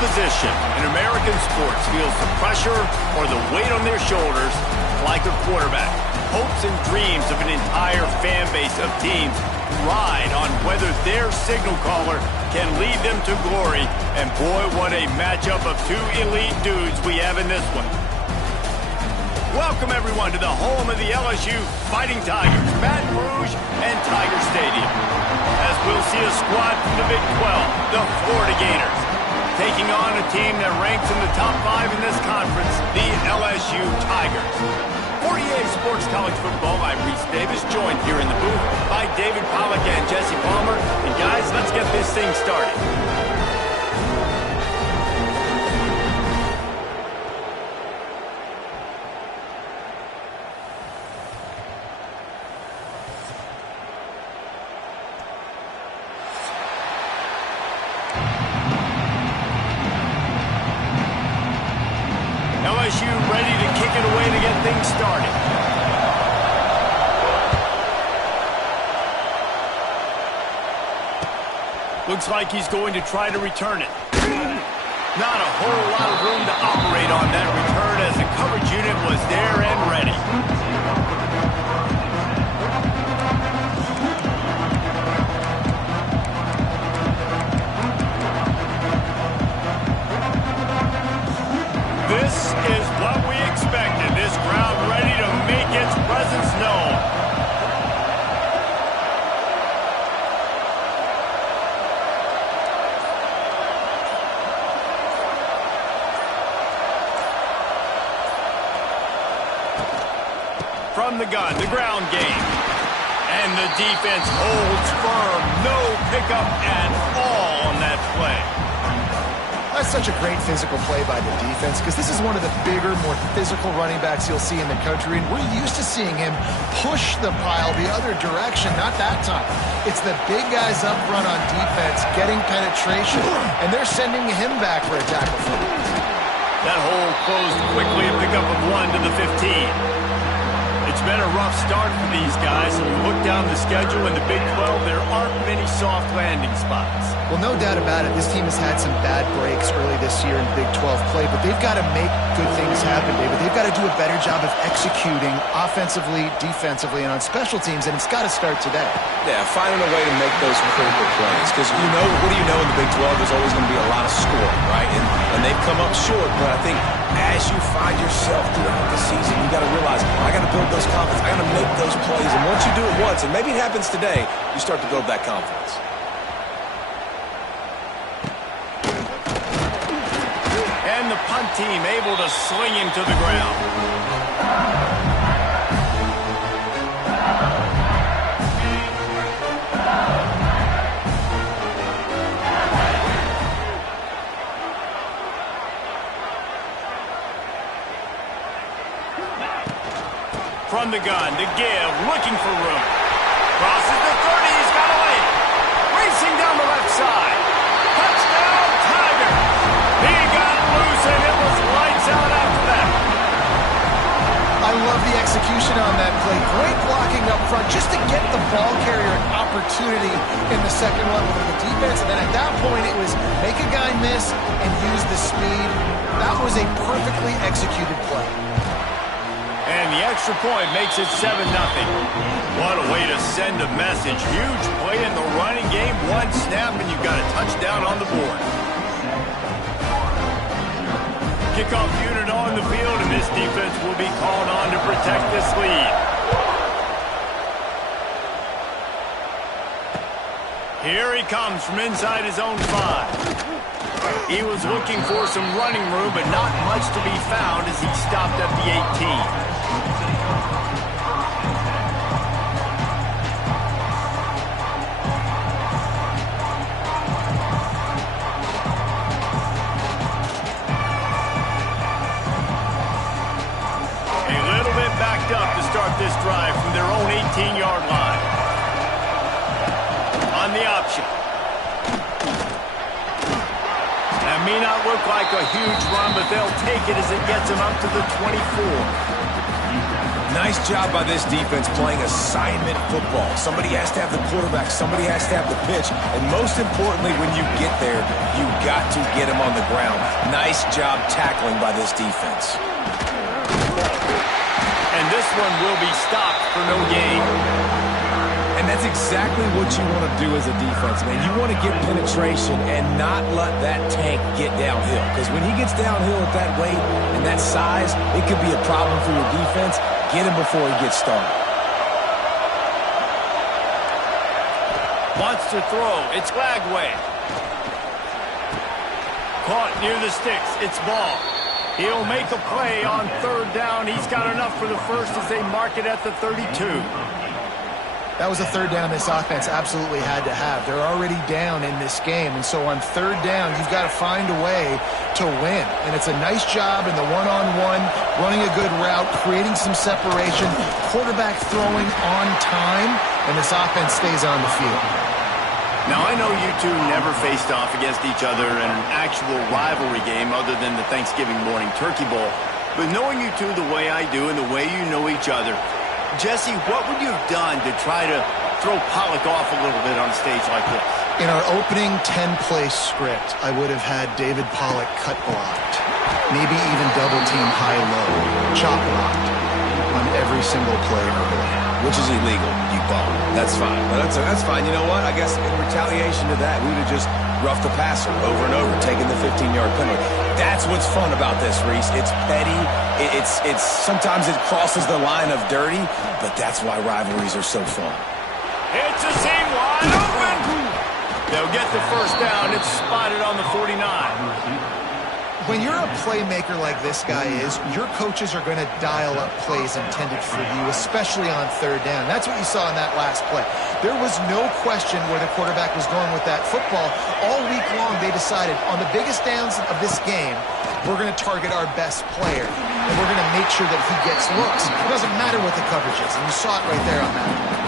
position in American sports feels the pressure or the weight on their shoulders like a quarterback. Hopes and dreams of an entire fan base of teams ride on whether their signal caller can lead them to glory. And boy, what a matchup of two elite dudes we have in this one. Welcome, everyone, to the home of the LSU Fighting Tigers, Baton Rouge and Tiger Stadium. As we'll see a squad from the Big 12, the Florida Gators, taking on a team that ranks in the top 5 in this conference, the LSU Tigers. For EA Sports College Football, I'm Reese Davis, joined here in the booth by David Pollack and Jesse Palmer. And guys, let's get this thing started. LSU ready to kick it away to get things started. Looks like he's going to try to return it. Not a whole lot of room to operate on that return as the coverage unit was there and ready. This is what we expected. This crowd ready to make its presence known. From the gun, the ground game. And the defense holds firm. No pickup at all on that play. That's such a great physical play by the defense because this is one of the bigger, more physical running backs you'll see in the country, and we're used to seeing him push the pile the other direction. Not that time. It's the big guys up front on defense getting penetration, and they're sending him back for a tackle for him. That hole closed quickly, a pickup of 1 to the 15. It's been a rough start for these guys, and you look down the schedule in the Big 12, there aren't many soft landing spots. Well, no doubt about it. This team has had some bad breaks early this year in Big 12 play, but they've got to make good things happen, David. They've got to do a better job of executing offensively, defensively, and on special teams, and it's got to start today. Yeah, finding a way to make those critical plays. Because, what do you know in the Big 12? There's always going to be a lot of scoring, right? And they've come up short, but I think as you find yourself throughout the season, you got to realize, I got to build those confidence. I got to make those plays. And once you do it once, and maybe it happens today, you start to build that confidence. And the punt team able to sling him to the ground. From the gun to give, looking for room. Crosses the 30, he's got away. Racing down the left side. Touchdown, Tigers. He got loose, and it was lights out after that. I love the execution on that play. Great blocking up front just to get the ball carrier an opportunity in the second level of the defense. And then at that point, it was make a guy miss and use the speed. That was a perfectly executed play. And the extra point makes it 7-0. What a way to send a message. Huge play in the running game. One snap, and you've got a touchdown on the board. Kickoff unit on the field, and this defense will be called on to protect this lead. Here he comes from inside his own 5. He was looking for some running room, but not much to be found as he stopped at the 18. Up to start this drive from their own 18-yard line. On the option. That may not look like a huge run, but they'll take it as it gets them up to the 24. Nice job by this defense playing assignment football. Somebody has to have the quarterback. Somebody has to have the pitch. And most importantly, when you get there, you got to get him on the ground. Nice job tackling by this defense. And this one will be stopped for no gain. And that's exactly what you want to do as a defense, man. You want to get penetration and not let that tank get downhill. Because when he gets downhill at that weight and that size, it could be a problem for your defense. Get him before he gets started. Wants to throw. It's Lagway. Caught near the sticks. It's ball. He'll make a play on third down. He's got enough for the first as they mark it at the 32. That was a third down this offense absolutely had to have. They're already down in this game, and so on third down, you've got to find a way to win. And it's a nice job in the one-on-one, running a good route, creating some separation, quarterback throwing on time, and this offense stays on the field. Now, I know you two never faced off against each other in an actual rivalry game other than the Thanksgiving morning Turkey Bowl. But knowing you two the way I do and the way you know each other, Jesse, what would you have done to try to throw Pollock off a little bit on a stage like this? In our opening 10-play script, I would have had David Pollock cut blocked, maybe even double-team high-low, chop blocked on every single play early. Which is illegal, you bum. That's fine. But that's fine. You know what? I guess in retaliation to that, we would have just roughed the passer over and over, taking the 15-yard penalty. That's what's fun about this, Reese. It's petty. It's sometimes it crosses the line of dirty, but that's why rivalries are so fun. It's a seam wide open. They'll get the first down. It's spotted on the 49. When you're a playmaker like this guy is, your coaches are going to dial up plays intended for you, especially on third down. That's what you saw in that last play. There was no question where the quarterback was going with that football. All week long, they decided on the biggest downs of this game, we're going to target our best player, and we're going to make sure that he gets looks. It doesn't matter what the coverage is, and you saw it right there on that.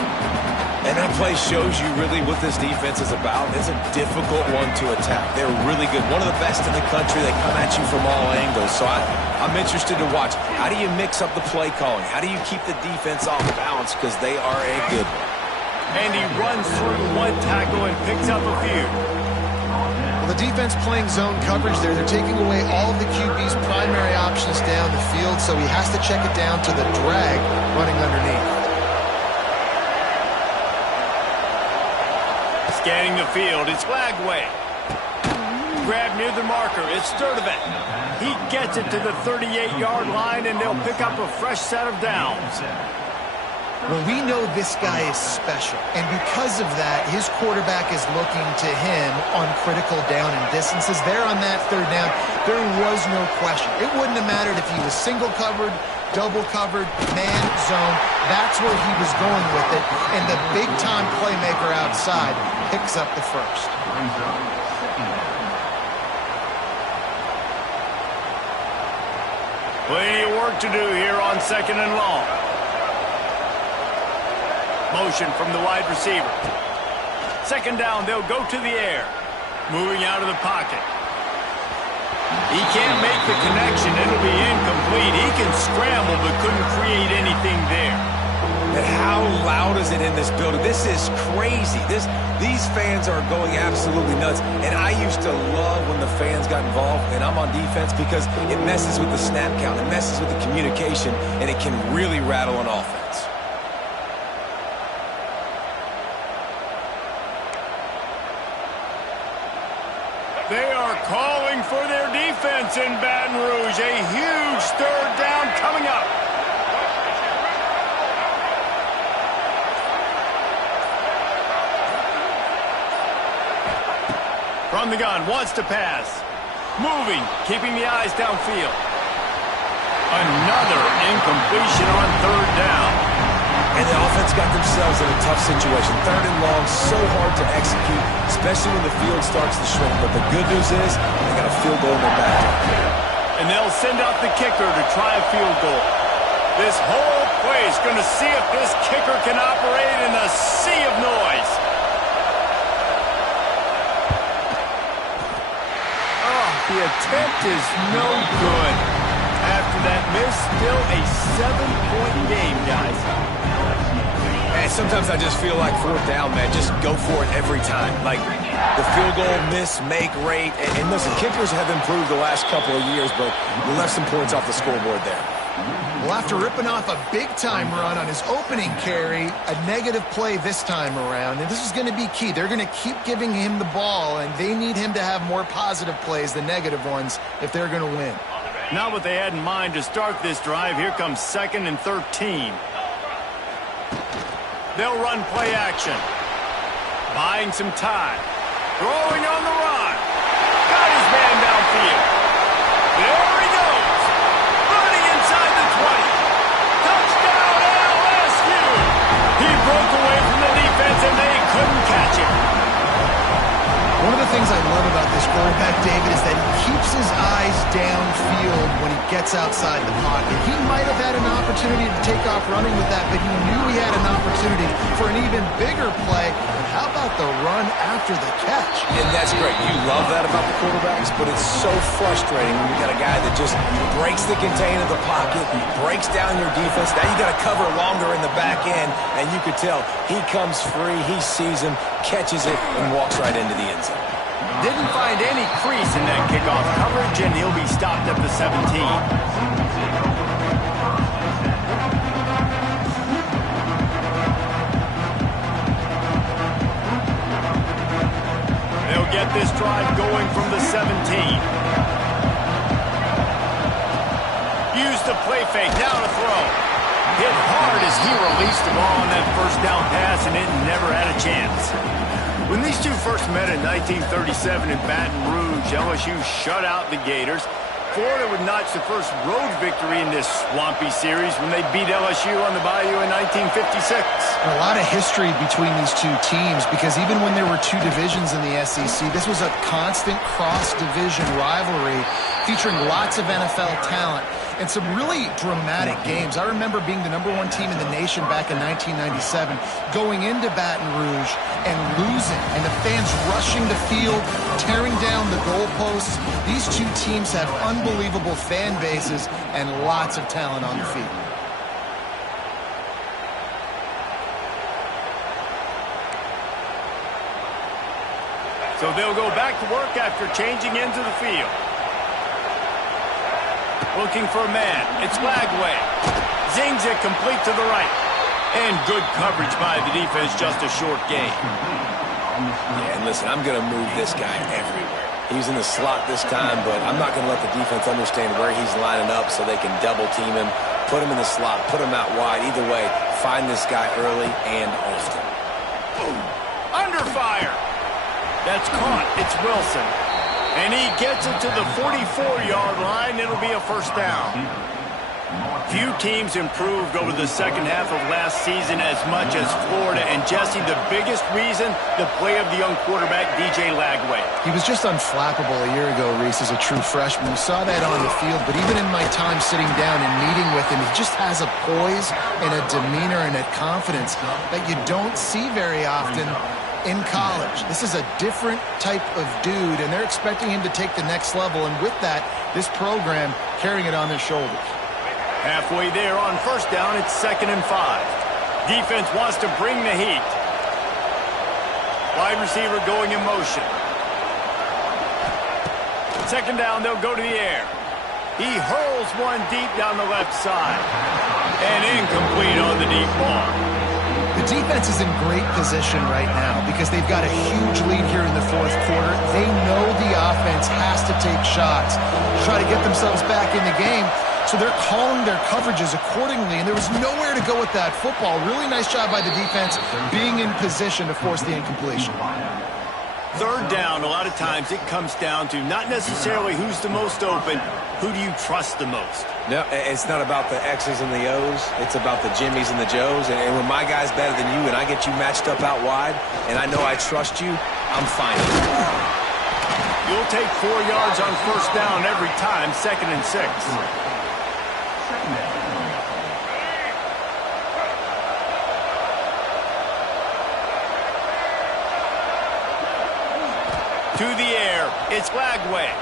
And that play shows you really what this defense is about. It's a difficult one to attack. They're really good. One of the best in the country. They come at you from all angles. So I'm interested to watch. How do you mix up the play calling? How do you keep the defense off balance? Because they are a good one. And he runs through one tackle and picks up a few. Well, the defense playing zone coverage there. They're taking away all of the QB's primary options down the field, so he has to check it down to the drag running underneath. Scanning the field, it's Lagway. Grab near the marker, it's Sturdivant. He gets it to the 38-yard line, and they'll pick up a fresh set of downs. Well, we know this guy is special, and because of that, his quarterback is looking to him on critical down and distances. There on that third down, there was no question. It wouldn't have mattered if he was single covered, double covered, man, zone. That's where he was going with it, and the big-time playmaker outside picks up the first. Plenty of work to do here on second and long. Motion from the wide receiver. Second down, they'll go to the air. Moving out of the pocket. He can't make the connection. It'll be incomplete. He can scramble but couldn't create anything there. And how loud is it in this building? This is crazy. These fans are going absolutely nuts. And I used to love when the fans got involved, and I'm on defense, because it messes with the snap count. It messes with the communication, and it can really rattle an offense. They are calling for their defense in Baton Rouge. A huge third down coming up. From the gun, wants to pass. Moving, keeping the eyes downfield. Another incompletion on third down. And the offense got themselves in a tough situation. Third and long, so hard to execute, especially when the field starts to shrink. But the good news is they got a field goal in their back. And they'll send out the kicker to try a field goal. This whole play is going to see if this kicker can operate in a sea of noise. The attempt is no good. After after that miss, still a 7-point game, guys. Man, sometimes I just feel like fourth down, man. Just go for it every time. Like the field goal miss, make rate. And listen, kickers have improved the last couple of years, but we left some points off the scoreboard there. Well, after ripping off a big-time run on his opening carry, a negative play this time around, and this is going to be key. They're going to keep giving him the ball, and they need him to have more positive plays than negative ones if they're going to win. Not what they had in mind to start this drive. Here comes 2nd and 13. They'll run play action. Buying some time. Throwing on the run. Got his man downfield. There he goes. Running inside the 20. Touchdown LSU. He broke away from the defense and they couldn't catch him. One of the things I love about this quarterback, David, is that he keeps his eyes downfield when he gets outside the pocket. He might have had an opportunity to take off running with that, but he knew he had an opportunity for an even bigger play. And how about the run after the catch? And that's great. You love that about the quarterbacks, but it's so frustrating when you got a guy that just breaks the contain of the pocket, breaks down your defense. Now you got to cover longer in the back end, and you could tell he comes free, he sees him, catches it, and walks right into the end zone. Didn't find any crease in that kickoff coverage, and he'll be stopped at the 17. They'll get this drive going from the 17. Use the play fake, now to throw. Hit hard as he released the ball on that first down pass, and it never had a chance. When these two first met in 1937 in Baton Rouge, LSU shut out the Gators. Florida would notch the first road victory in this swampy series when they beat LSU on the Bayou in 1956. A lot of history between these two teams because even when there were two divisions in the SEC, this was a constant cross-division rivalry featuring lots of NFL talent and some really dramatic games. I remember being the #1 team in the nation back in 1997, going into Baton Rouge and losing, and the fans rushing the field, tearing down the goalposts. These two teams have unbelievable fan bases and lots of talent on the field. So they'll go back to work after changing into the field. Looking for a man. It's Lagway. Zings it complete to the right. And good coverage by the defense, just a short gain. Yeah, and listen, I'm going to move this guy everywhere. He's in the slot this time, but I'm not going to let the defense understand where he's lining up so they can double team him, put him in the slot, put him out wide. Either way, find this guy early and often. Under fire. That's caught. It's Wilson. And he gets it to the 44-yard line. It'll be a first down. Few teams improved over the second half of last season as much as Florida. And, Jesse, the biggest reason, the play of the young quarterback, DJ Lagway. He was just unflappable a year ago, Reese, as a true freshman. You saw that on the field, but even in my time sitting down and meeting with him, he just has a poise and a demeanor and a confidence that you don't see very often in college. This is a different type of dude, and they're expecting him to take the next level. And with that, this program carrying it on their shoulders. Halfway there on first down, it's 2nd and 5. Defense wants to bring the heat. Wide receiver going in motion. 2nd down, they'll go to the air. He hurls one deep down the left side. And incomplete on the deep ball. The defense is in great position right now because they've got a huge lead here in the fourth quarter. They know the offense has to take shots to try to get themselves back in the game. So they're calling their coverages accordingly, and there was nowhere to go with that football. Really nice job by the defense being in position to force the incompletion. Third down, a lot of times it comes down to not necessarily who's the most open, who do you trust the most? No, it's not about the X's and the O's. It's about the Jimmys and the Joes. And when my guy's better than you and I get you matched up out wide and I know I trust you, I'm fine. You'll take 4 yards on first down every time, 2nd and 6. To the air, it's Lagway.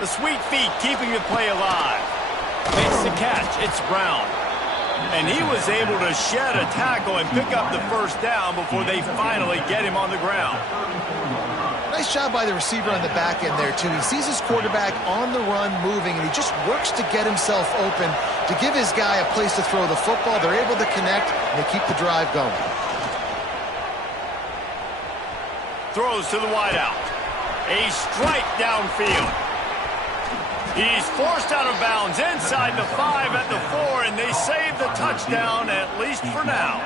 The sweet feet keeping the play alive. Makes the catch. It's Brown. And he was able to shed a tackle and pick up the first down before they finally get him on the ground. Nice job by the receiver on the back end there, too. He sees his quarterback on the run moving, and he just works to get himself open to give his guy a place to throw the football. They're able to connect, and they keep the drive going. Throws to the wideout. A strike downfield. He's forced out of bounds inside the 5 at the 4, and they save the touchdown, at least for now.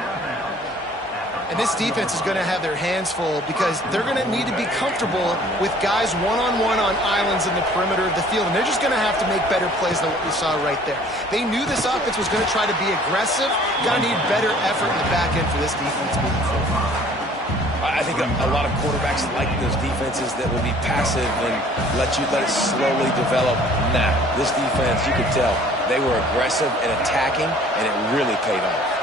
And this defense is going to have their hands full because they're going to need to be comfortable with guys one-on-one on islands in the perimeter of the field, and they're just going to have to make better plays than what we saw right there. They knew this offense was going to try to be aggressive. Got to need better effort in the back end for this defense moving forward. I think a lot of quarterbacks like those defenses that will be passive and let it slowly develop. Nah, this defense, you could tell, they were aggressive and attacking, and it really paid off.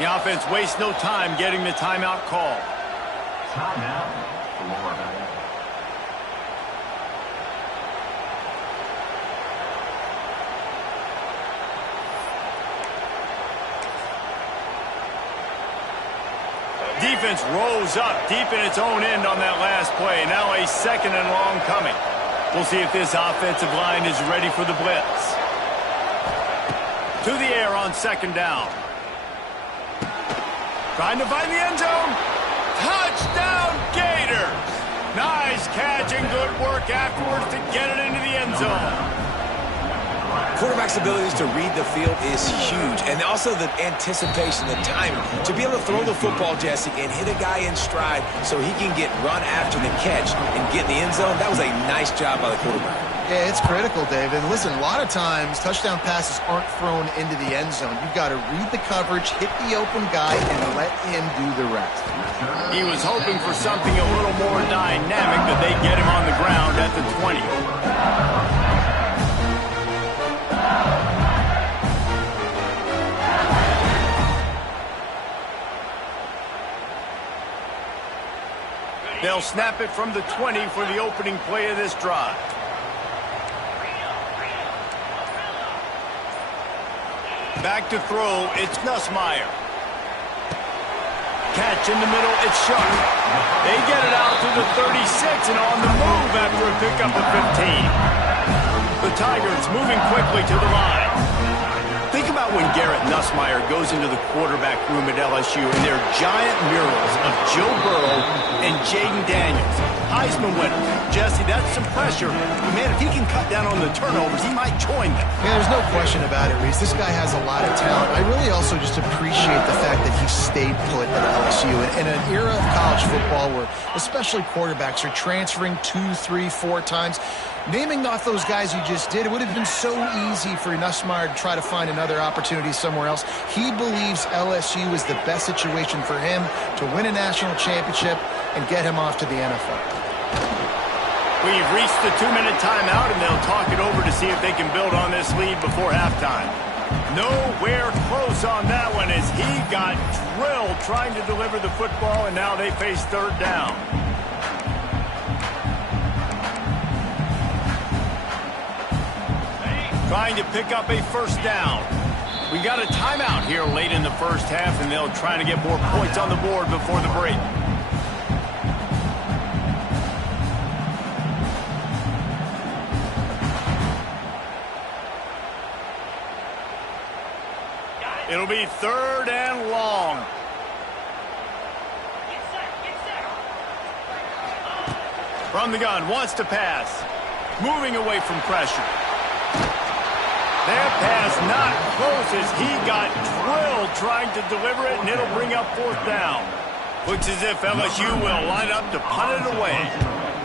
The offense wastes no time getting the timeout call. Timeout, Florida. Defense rose up deep in its own end on that last play. Now a 2nd and long coming. We'll see if this offensive line is ready for the blitz. To the air on 2nd down. Trying to find the end zone. Touchdown, Gators! Nice catch and good work afterwards to get it into the end zone. Quarterback's abilities to read the field is huge, and also the anticipation, the timing. To be able to throw the football, Jesse, and hit a guy in stride so he can get run after the catch and get in the end zone, that was a nice job by the quarterback. Yeah, it's critical, David. Listen, a lot of times touchdown passes aren't thrown into the end zone. You've got to read the coverage, hit the open guy, and let him do the rest. He was hoping for something a little more dynamic, but they get him on the ground at the 20. They'll snap it from the 20 for the opening play of this drive. Back to throw, it's Nussmeier. Catch in the middle, it's Sharp. They get it out to the 36 and on the move after a pickup of 15. The Tigers moving quickly to the line. Think about when Garrett Nussmeier goes into the quarterback room at LSU and there are giant murals of Joe Burrow and Jaden Daniels. Heisman winners. Jesse, that's some pressure. But man, if he can cut down on the turnovers, he might join them. Yeah, there's no question about it, Reese. This guy has a lot of talent. I really also just appreciate the fact that he stayed put at LSU. In an era of college football where especially quarterbacks are transferring 2, 3, 4 times, naming off those guys you just did, it would have been so easy for Nussmeier to try to find another opportunity somewhere else. He believes LSU is the best situation for him to win a national championship and get him off to the NFL. We've reached the 2-minute timeout, and they'll talk it over to see if they can build on this lead before halftime. Nowhere close on that one as he got drilled trying to deliver the football, and now they face 3rd down. Trying to pick up a 1st down. We got a timeout here late in the first half, and they'll try to get more points on the board before the break. It'll be 3rd and long. From the gun, wants to pass. Moving away from pressure. That pass not close as he got drilled trying to deliver it, and it'll bring up 4th down. Looks as if LSU will line up to punt it away.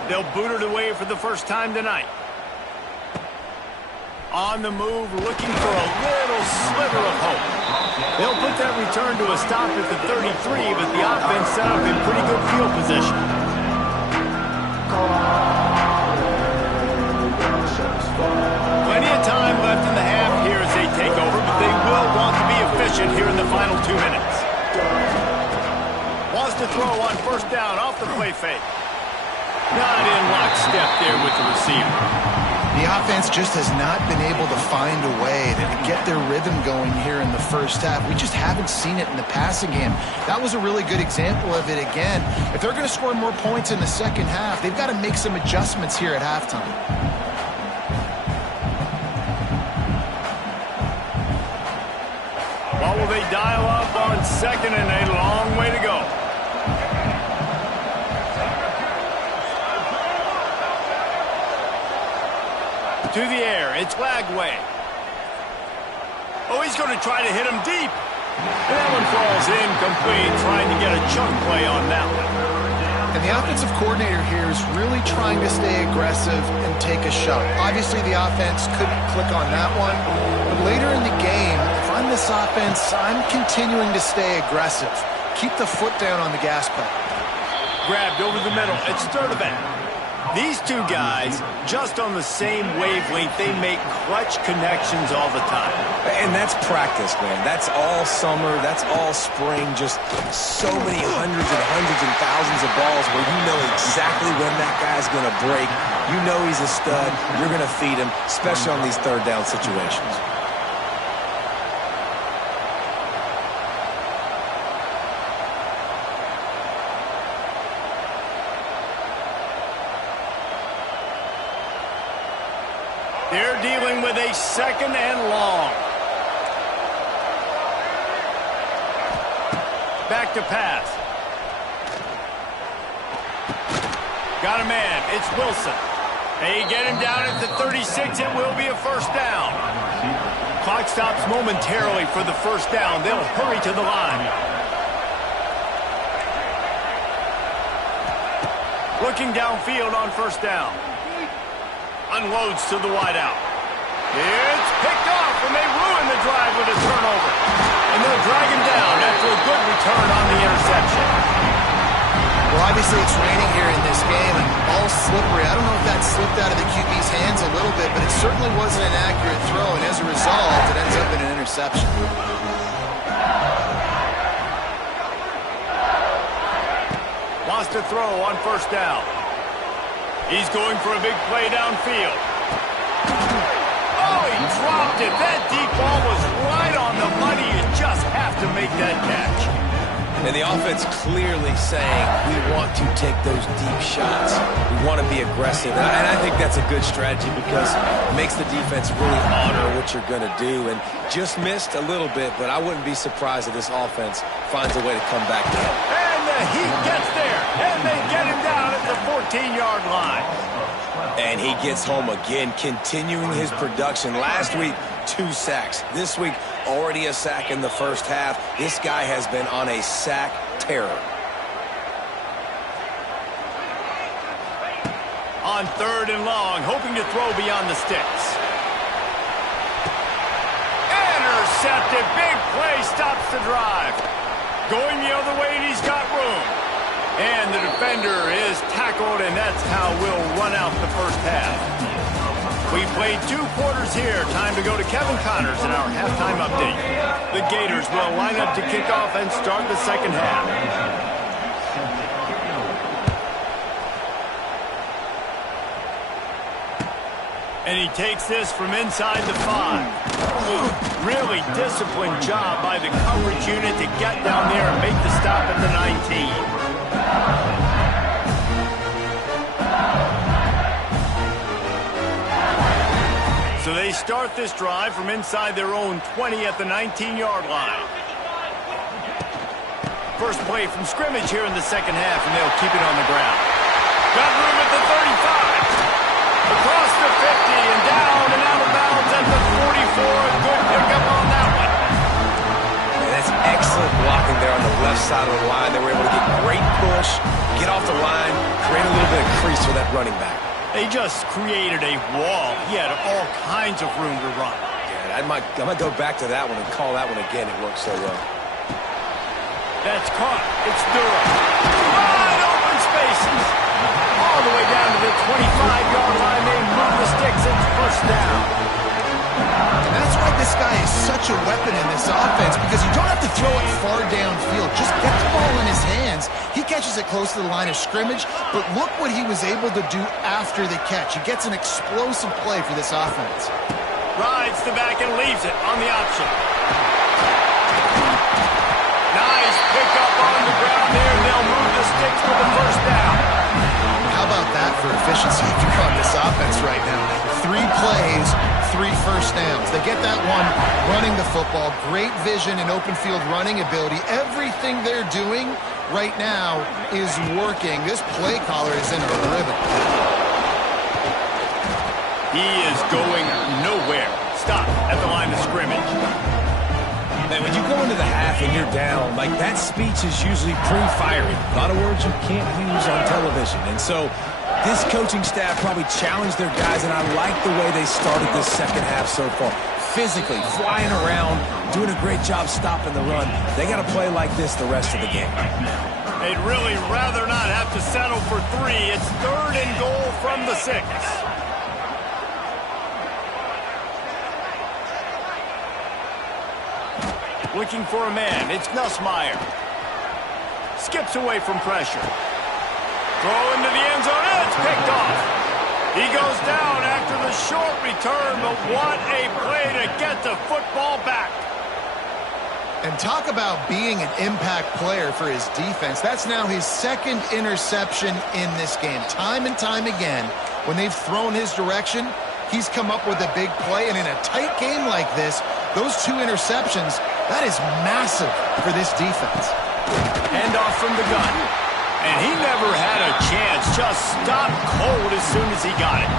They'll boot it away for the first time tonight. On the move, looking for a little sliver of hope. They'll put that return to a stop at the 33, but the offense set up in pretty good field position. Plenty of time left in the half here as they take over, but they will want to be efficient here in the final 2 minutes. Wants to throw on 1st down off the play fake. Not in lockstep there with the receiver. The offense just has not been able to find a way to get their rhythm going here in the first half. We just haven't seen it in the passing game. That was a really good example of it again. If they're going to score more points in the second half, they've got to make some adjustments here at halftime. What will they dial up on second and a long way to go? To the air, it's Lagway. Oh, he's going to try to hit him deep. And that one falls incomplete, trying to get a chunk play on that one. And the offensive coordinator here is really trying to stay aggressive and take a shot. Obviously, the offense couldn't click on that one. But later in the game, if I'm this offense, I'm continuing to stay aggressive. Keep the foot down on the gas pedal. Grabbed over the middle. It's Sturdivant. These two guys, just on the same wavelength, they make clutch connections all the time. And that's practice, man. That's all summer. That's all spring. Just so many hundreds and thousands of balls where you know exactly when that guy's going to break. You know he's a stud. You're going to feed him, especially on these third down situations. They're dealing with a second and long. Back to pass. Got a man. It's Wilson. They get him down at the 36. It will be a first down. Clock stops momentarily for the first down. They'll hurry to the line. Looking downfield on first down. Unloads to the wideout. It's picked off, and they ruin the drive with a turnover. And they'll drag him down after a good return on the interception. Well, obviously it's raining here in this game, and all slippery. I don't know if that slipped out of the QB's hands a little bit, but it certainly wasn't an accurate throw, and as a result, it ends up in an interception. Wants to throw on first down. He's going for a big play downfield. Oh, he dropped it. That deep ball was right on the money. You just have to make that catch. And the offense clearly saying, we want to take those deep shots. We want to be aggressive. And I think that's a good strategy because it makes the defense really honor what you're going to do. And just missed a little bit, but I wouldn't be surprised if this offense finds a way to come back in. And the Heat gets there. And they get him down at the 14-yard line. And he gets home again, continuing his production. Last week, 2 sacks. This week, already a sack in the first half. This guy has been on a sack terror. On third and long, hoping to throw beyond the sticks. Intercepted. Big play stops the drive. Going the other way, and he's got room. And the defender is tackled, and that's how we'll run out the first half. We played 2 quarters here. Time to go to Kevin Connors in our halftime update. The Gators will line up to kick off and start the second half. And he takes this from inside the 5. Really disciplined job by the coverage unit to get down there and make the stop at the 19. So they start this drive from inside their own 20 at the 19-yard line. First play from scrimmage here in the second half, and they'll keep it on the ground. Got room at the 35. Across the 50 and down and out of bounds at the 44. Good pickup on that one. And that's excellent blocking there on the left side of the line. They were able to get great push, get off the line, create a little bit of crease for that running back. They just created a wall. He had all kinds of room to run. Yeah, I might go back to that one and call that one again. It worked so well. That's caught. It's Durham. Wide open spaces. All the way down to the 25-yard line. They move the sticks. It's first down. And that's why this guy is such a weapon in this offense, because you don't have to throw it far downfield. Just get the ball in his hands. He catches it close to the line of scrimmage, but look what he was able to do after the catch. He gets an explosive play for this offense. Rides the back and leaves it on the option. Nice pickup on the ground there. They'll move the sticks for the first down. How about that for efficiency if you're on this offense right now? 3 plays, 3 first downs. They get that one running the football. Great vision and open field running ability. Everything they're doing right now is working. This play caller is in a rhythm. He is going nowhere. Stop at the line of scrimmage. Man, when you go into the half and you're down, like that speech is usually pre-firing. A lot of words you can't use on television. And so this coaching staff probably challenged their guys, and I like the way they started this second half so far. Physically, flying around, doing a great job stopping the run. They got to play like this the rest of the game. They'd really rather not have to settle for 3. It's 3rd and goal from the 6. Looking for a man. It's Nussmeier. Skips away from pressure. Throw into the end zone. It's picked off. He goes down after the short return, but what a play to get the football back. And talk about being an impact player for his defense. That's now his 2nd interception in this game. Time and time again, when they've thrown his direction, he's come up with a big play. And in a tight game like this, those 2 interceptions, that is massive for this defense. Handoff from the gun. And he never had a chance. Just stopped cold as soon as he got it.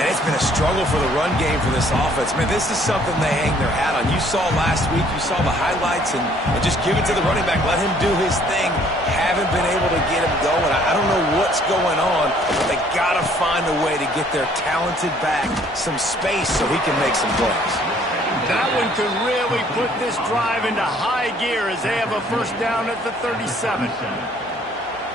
And it's been a struggle for the run game for this offense. Man, this is something they hang their hat on. You saw last week, you saw the highlights, and just give it to the running back. Let him do his thing. Haven't been able to get him going. I don't know what's going on, but they got to find a way to get their talented back some space so he can make some plays. That one could really put this drive into high gear as they have a first down at the 37.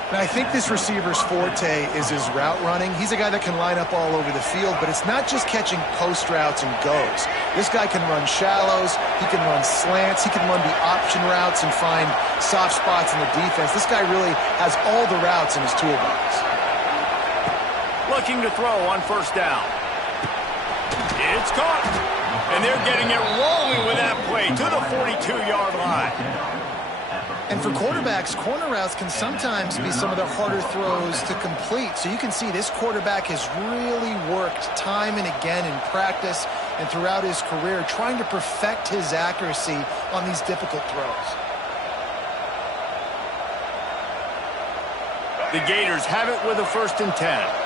Now, I think this receiver's forte is his route running. He's a guy that can line up all over the field, but it's not just catching post routes and goes. This guy can run shallows, he can run slants, he can run the option routes and find soft spots in the defense. This guy really has all the routes in his toolbox. Looking to throw on first down. It's caught. And they're getting it rolling with that play to the 42-yard line. And for quarterbacks, corner routes can sometimes be some of the harder throws to complete. So you can see this quarterback has really worked time and again in practice and throughout his career trying to perfect his accuracy on these difficult throws. The Gators have it with a 1st and 10.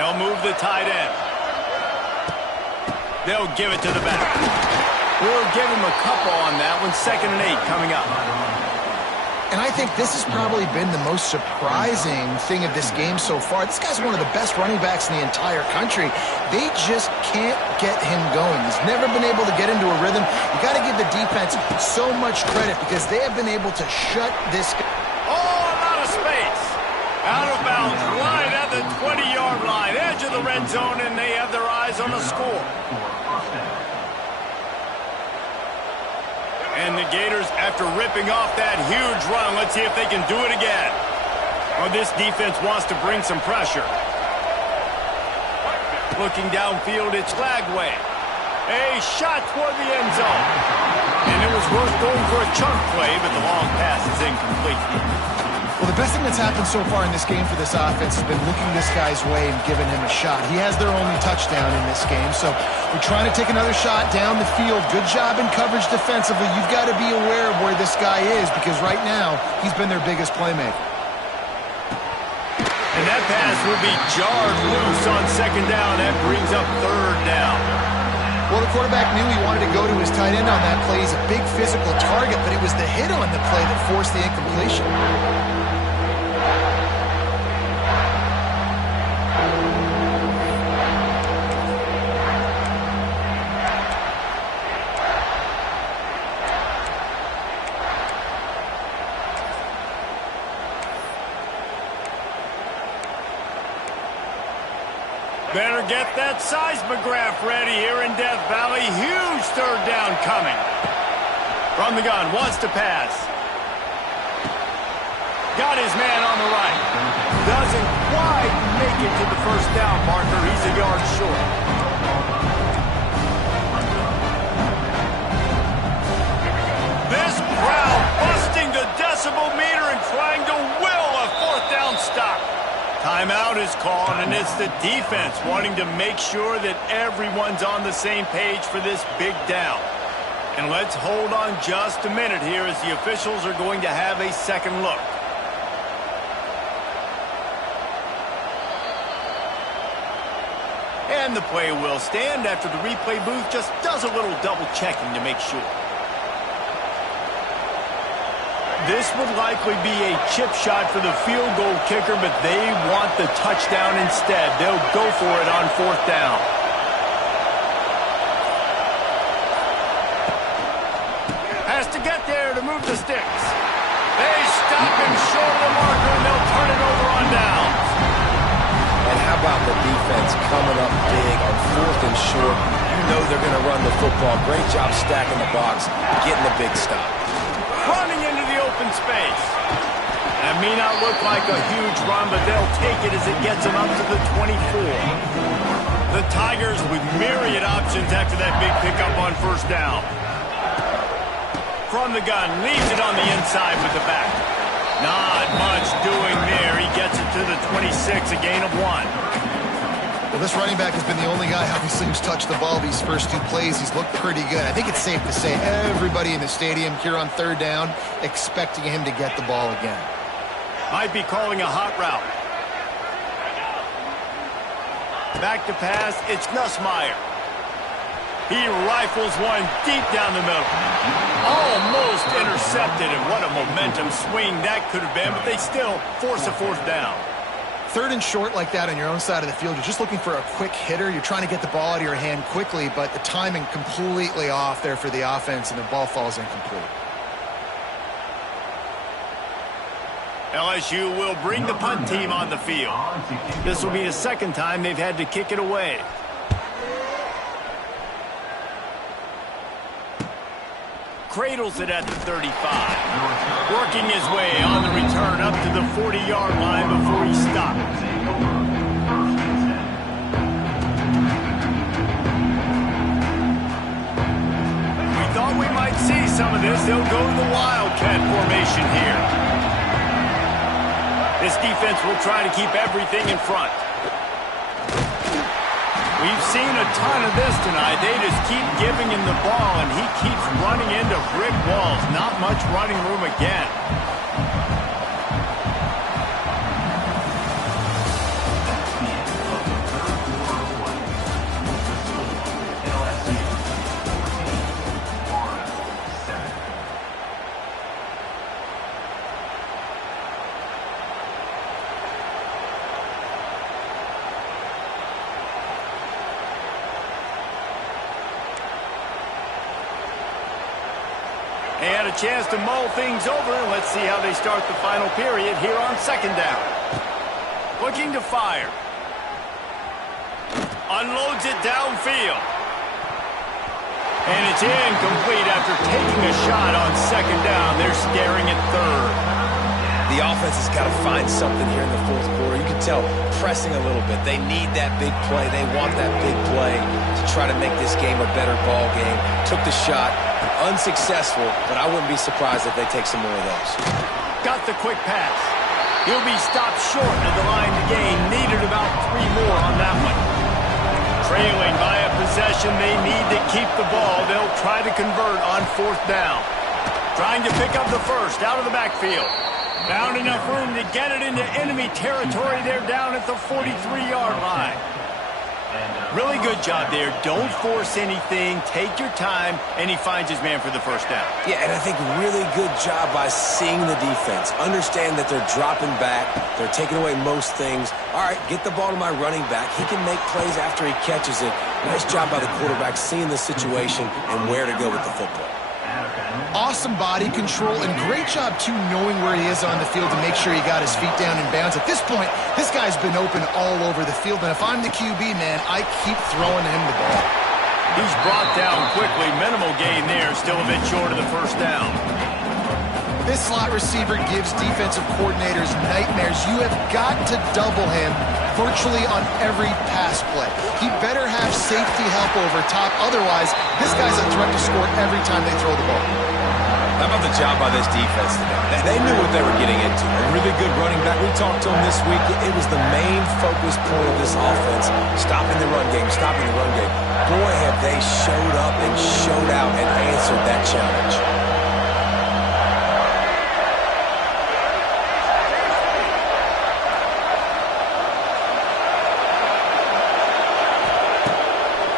They'll move the tight end. They'll give it to the back. We'll give him a couple on that one. 2nd and 8 coming up. And I think this has probably been the most surprising thing of this game so far. This guy's one of the best running backs in the entire country. They just can't get him going. He's never been able to get into a rhythm. You got to give the defense so much credit because they have been able to shut this guy. Oh, a lot of space. Out of bounds, right at the 20-yard line, edge of the red zone, and they have their eyes on the score. And the Gators, after ripping off that huge run, let's see if they can do it again. Well, this defense wants to bring some pressure. Looking downfield, it's Lagway. A shot toward the end zone. And it was worth going for a chunk play, but the long pass is incomplete. Well, the best thing that's happened so far in this game for this offense has been looking this guy's way and giving him a shot. He has their only touchdown in this game, so we're trying to take another shot down the field. Good job in coverage defensively. You've got to be aware of where this guy is because right now he's been their biggest playmaker. And that pass will be jarred loose on 2nd down. That brings up 3rd down. Well, the quarterback knew he wanted to go to his tight end on that play. He's a big physical target, but it was the hit on the play that forced the incompletion. Better get that seismograph ready here in Death Valley. Huge third down coming. From the gun, wants to pass. Got his man on the right. Doesn't quite make it to the first down marker. He's a yard short. This crowd busting the decibel meter and trying to will a fourth down stop. Timeout is called, and it's the defense wanting to make sure that everyone's on the same page for this big down. And let's hold on just a minute here as the officials are going to have a second look. And the play will stand after the replay booth just does a little double checking to make sure. This would likely be a chip shot for the field goal kicker, but they want the touchdown instead. They'll go for it on fourth down. Has to get there to move the sticks. They stop him short of the marker, and they'll turn it over on downs. And how about the defense coming up big on fourth and short? You know they're going to run the football. Great job stacking the box, getting the big stop. Running into the open space. That may not look like a huge run, but they'll take it as it gets them up to the 24. The Tigers with myriad options after that big pickup on first down. From the gun, leaves it on the inside with the back. Not much doing there. He gets it to the 26, a gain of 1. Well, this running back has been the only guy, obviously, who's touched the ball these first two plays. He's looked pretty good. I think it's safe to say everybody in the stadium here on third down expecting him to get the ball again. Might be calling a hot route. Back to pass, it's Nussmeier. He rifles one deep down the middle. Almost intercepted, and what a momentum swing that could have been, but they still force a fourth down. Third and short like that on your own side of the field, you're just looking for a quick hitter. You're trying to get the ball out of your hand quickly, but the timing completely off there for the offense, and the ball falls incomplete. LSU will bring the punt team on the field. This will be the second time they've had to kick it away. Cradles it at the 35. Working his way on the return up to the 40-yard line before he stopped. We thought we might see some of this. They'll go to the Wildcat formation here. This defense will try to keep everything in front. We've seen a ton of this tonight. They just keep giving him the ball, and he keeps running into brick walls. Not much running room again. They had a chance to mull things over, and let's see how they start the final period here on second down. Looking to fire. Unloads it downfield. And it's incomplete after taking a shot on second down. They're staring at third. The offense has got to find something here in the fourth quarter. You can tell pressing a little bit. They need that big play. They want that big play to try to make this game a better ball game. Took the shot. Unsuccessful, but I wouldn't be surprised if they take some more of those. Got the quick pass. He'll be stopped short of the line to gain. Needed about 3 more on that one. Trailing by a possession, they need to keep the ball. They'll try to convert on fourth down. Trying to pick up the first out of the backfield. Found enough room to get it into enemy territory. They're down at the 43-yard line. Really good job there. Don't force anything. Take your time, and he finds his man for the first down. Yeah, and I think really good job by seeing the defense. Understand that they're dropping back. They're taking away most things. All right, get the ball to my running back. He can make plays after he catches it. Nice job by the quarterback seeing the situation and where to go with the football. Awesome body control and great job, too, knowing where he is on the field to make sure he got his feet down in bounds. At this point, this guy's been open all over the field, and if I'm the QB, man, I keep throwing him the ball. He's brought down quickly. Minimal gain there, still a bit short of the first down. This slot receiver gives defensive coordinators nightmares. You have got to double him virtually on every pass play. He better have safety help over top. Otherwise, this guy's a threat to score every time they throw the ball. How about the job by this defense today? They knew what they were getting into. A really good running back. We talked to him this week. It was the main focus point of this offense. Stopping the run game, stopping the run game. Boy, have they showed up and showed out and answered that challenge.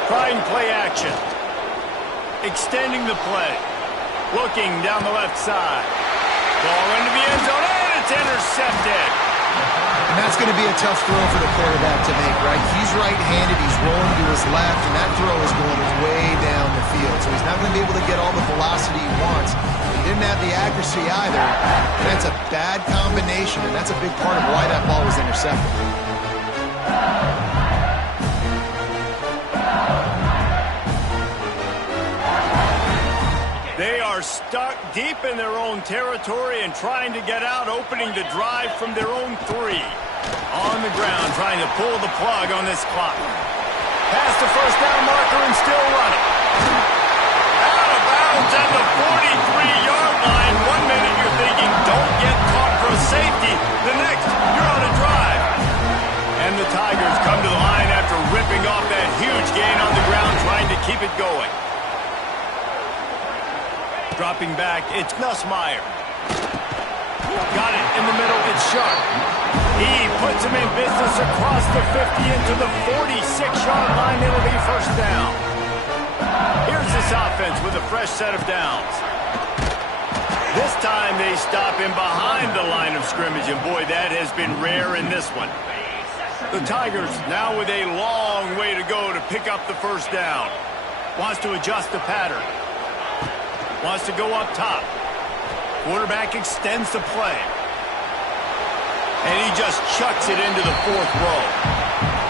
Trying play action. Extending the play. Looking down the left side. Ball into the end zone, and it's intercepted. And that's going to be a tough throw for the quarterback to make, right? He's right-handed, he's rolling to his left, and that throw is going way down the field. So he's not going to be able to get all the velocity he wants. He didn't have the accuracy either. And that's a bad combination, and that's a big part of why that ball was intercepted. They are stuck deep in their own territory and trying to get out, opening the drive from their own 3. On the ground, trying to pull the plug on this clock. Past the first down marker and still running. Out of bounds at the 43-yard line. 1 minute you're thinking, don't get caught for a safety. The next, you're on a drive. And the Tigers come to the line after ripping off that huge gain on the ground, trying to keep it going. Dropping back, it's Ncaa. Got it in the middle, it's Sharp. He puts him in business across the 50 into the 46-yard line. It'll be first down. Here's this offense with a fresh set of downs. This time they stop him behind the line of scrimmage, and boy, that has been rare in this one. The Tigers now with a long way to go to pick up the first down. Wants to adjust the pattern. Wants to go up top. Quarterback extends the play. And he just chucks it into the 4th row.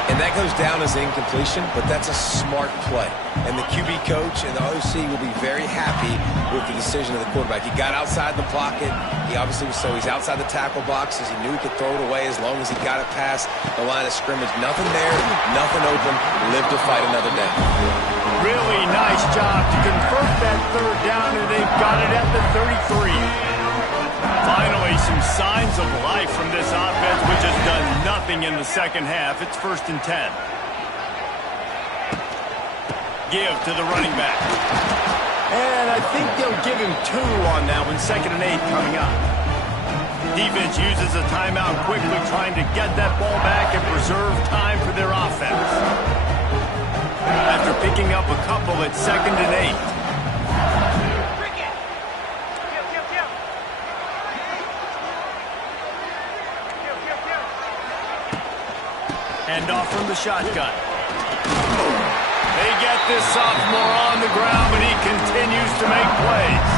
And that goes down as incompletion, but that's a smart play. And the QB coach and the OC will be very happy with the decision of the quarterback. He got outside the pocket. He obviously was he's outside the tackle boxes. He knew he could throw it away as long as he got it past the line of scrimmage. Nothing there, nothing open. Live to fight another day. Really nice job to convert that 3rd down, and they've got it at the 33. Finally, some signs of life from this offense, which has done nothing in the second half. It's 1st and 10. Give to the running back. And I think they'll give him 2 on that one. 2nd and 8 coming up. Defense uses a timeout quickly, trying to get that ball back and preserve time for their offense. After picking up a couple at 2nd and 8. Hand off from the shotgun. They get this sophomore on the ground, but he continues to make plays.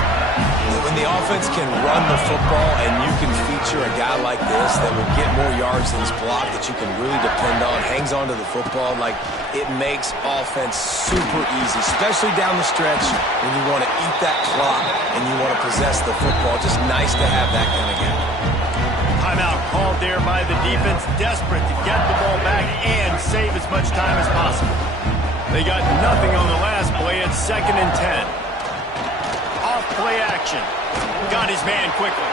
When the offense can run the football and you can feature a guy like this that will get more yards than his block that you can really depend on, hangs on to the football, like it makes offense super easy, especially down the stretch when you want to eat that clock and you want to possess the football. Just nice to have that kind of guy. Timeout called there by the defense, desperate to get the ball back and save as much time as possible. They got nothing on the last play. It's 2nd and 10. Off play action. Got his man quickly.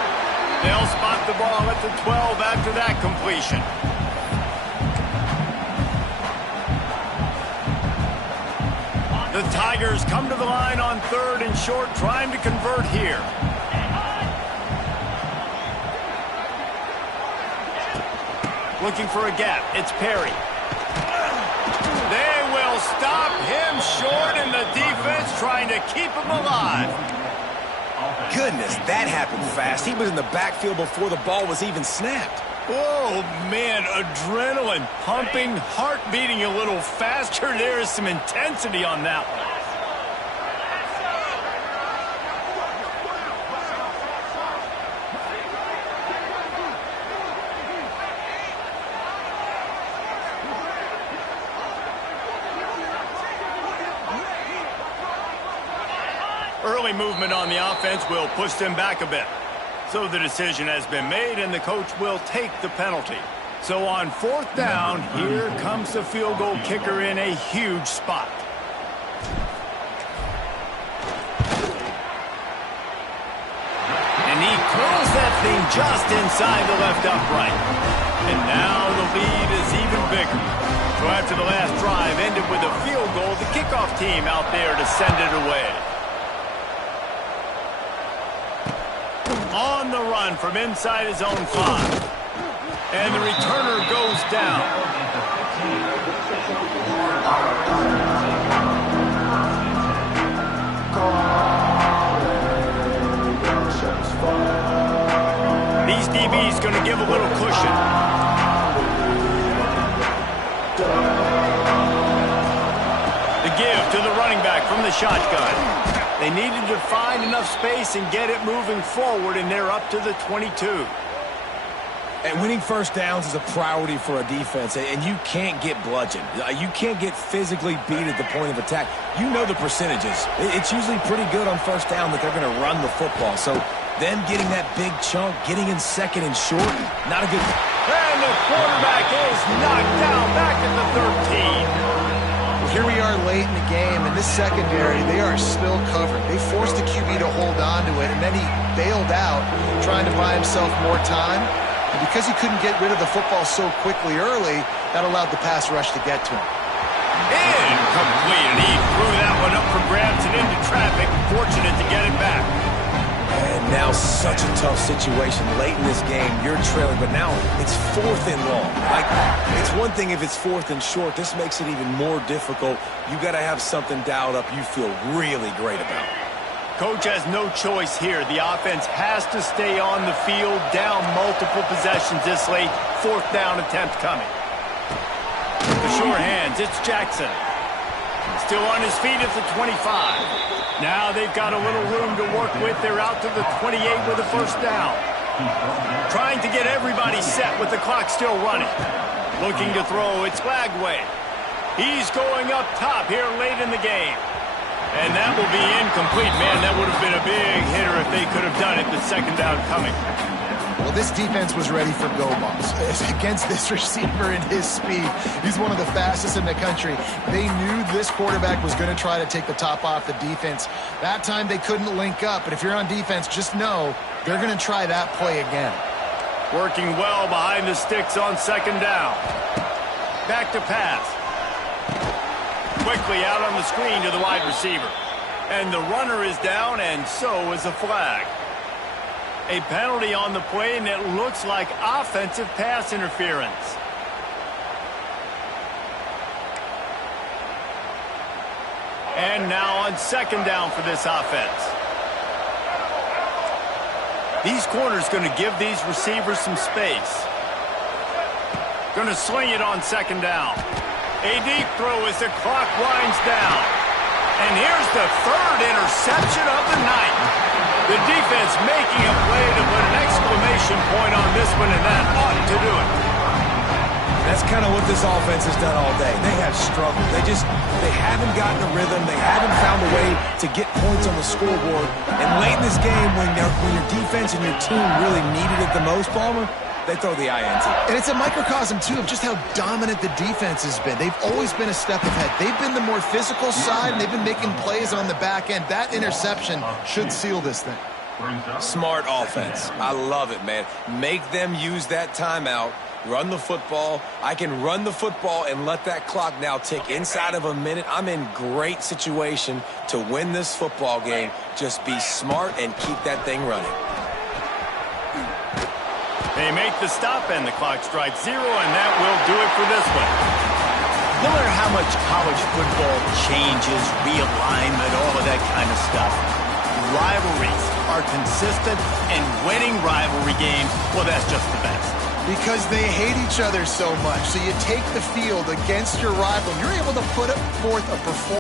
They'll spot the ball at the 12 after that completion. The Tigers come to the line on 3rd and short, trying to convert here. Looking for a gap. It's Perry. They will stop him short, and the defense trying to keep him alive. Goodness, that happened fast. He was in the backfield before the ball was even snapped. Oh, man, adrenaline pumping, heart beating a little faster. There is some intensity on that one. Early movement on the offense will push them back a bit. So the decision has been made, and the coach will take the penalty. So on 4th down, here comes the field goal kicker in a huge spot. And he curls that thing just inside the left upright. And now the lead is even bigger. So after the last drive ended with a field goal, the kickoff team out there to send it away. On the run from inside his own 5. And the returner goes down. These DBs going to give a little cushion. The give to the running back from the shotgun. They needed to find enough space and get it moving forward, and they're up to the 22. And winning first downs is a priority for a defense, and you can't get bludgeoned. You can't get physically beat at the point of attack. You know the percentages. It's usually pretty good on first down that they're going to run the football. So them getting that big chunk, getting in second and short, not a good... And the quarterback is knocked down back at the 13. Here we are late in the game, and this secondary, they are still covered. They forced the QB to hold on to it, and then he bailed out, trying to buy himself more time. And because he couldn't get rid of the football so quickly early, that allowed the pass rush to get to him. Incomplete, and he threw that one up for grabs and into traffic. Fortunate to get it back. And now such a tough situation. Late in this game, you're trailing, but now it's 4th and long. Like, it's one thing if it's 4th and short. This makes it even more difficult. You got to have something dialed up you feel really great about. Coach has no choice here. The offense has to stay on the field, down multiple possessions this late. 4th down attempt coming. The sure hands, it's Jackson. Still on his feet at the 25. Now they've got a little room to work with. They're out to the 28 with a first down. Trying to get everybody set with the clock still running. Looking to throw, it's Lagway. He's going up top here late in the game. And that will be incomplete. Man, that would have been a big hitter if they could have done it. The 2nd down coming. Well, this defense was ready for go balls. Against this receiver and his speed, he's one of the fastest in the country. They knew this quarterback was going to try to take the top off the defense. That time they couldn't link up, but if you're on defense, just know they're going to try that play again. Working well behind the sticks on 2nd down. Back to pass. Quickly out on the screen to the wide receiver. And the runner is down, and so is a flag. A penalty on the play, and it looks like offensive pass interference. And now on 2nd down for this offense. These corners going to give these receivers some space. Going to sling it on 2nd down. A deep throw as the clock winds down. And here's the 3rd interception of the night. The defense making a play to put an exclamation point on this one, and that ought to do it. That's kind of what this offense has done all day. They have struggled. They haven't gotten a rhythm. They haven't found a way to get points on the scoreboard. And late in this game, when your defense and your team really needed it the most, Palmer, they throw the INT. And it's a microcosm, too, of just how dominant the defense has been. They've always been a step ahead. They've been the more physical side, and they've been making plays on the back end. That interception should seal this thing. Smart offense. I love it, man. Make them use that timeout. Run the football. I can run the football and let that clock now tick inside of a minute. I'm in great situation to win this football game. Just be smart and keep that thing running. They make the stop, and the clock strikes 0, and that will do it for this one. No matter how much college football changes, realignment, all of that kind of stuff, rivalries are consistent, and winning rivalry games, well, that's just the best. Because they hate each other so much. So you take the field against your rival, and you're able to put forth a performance.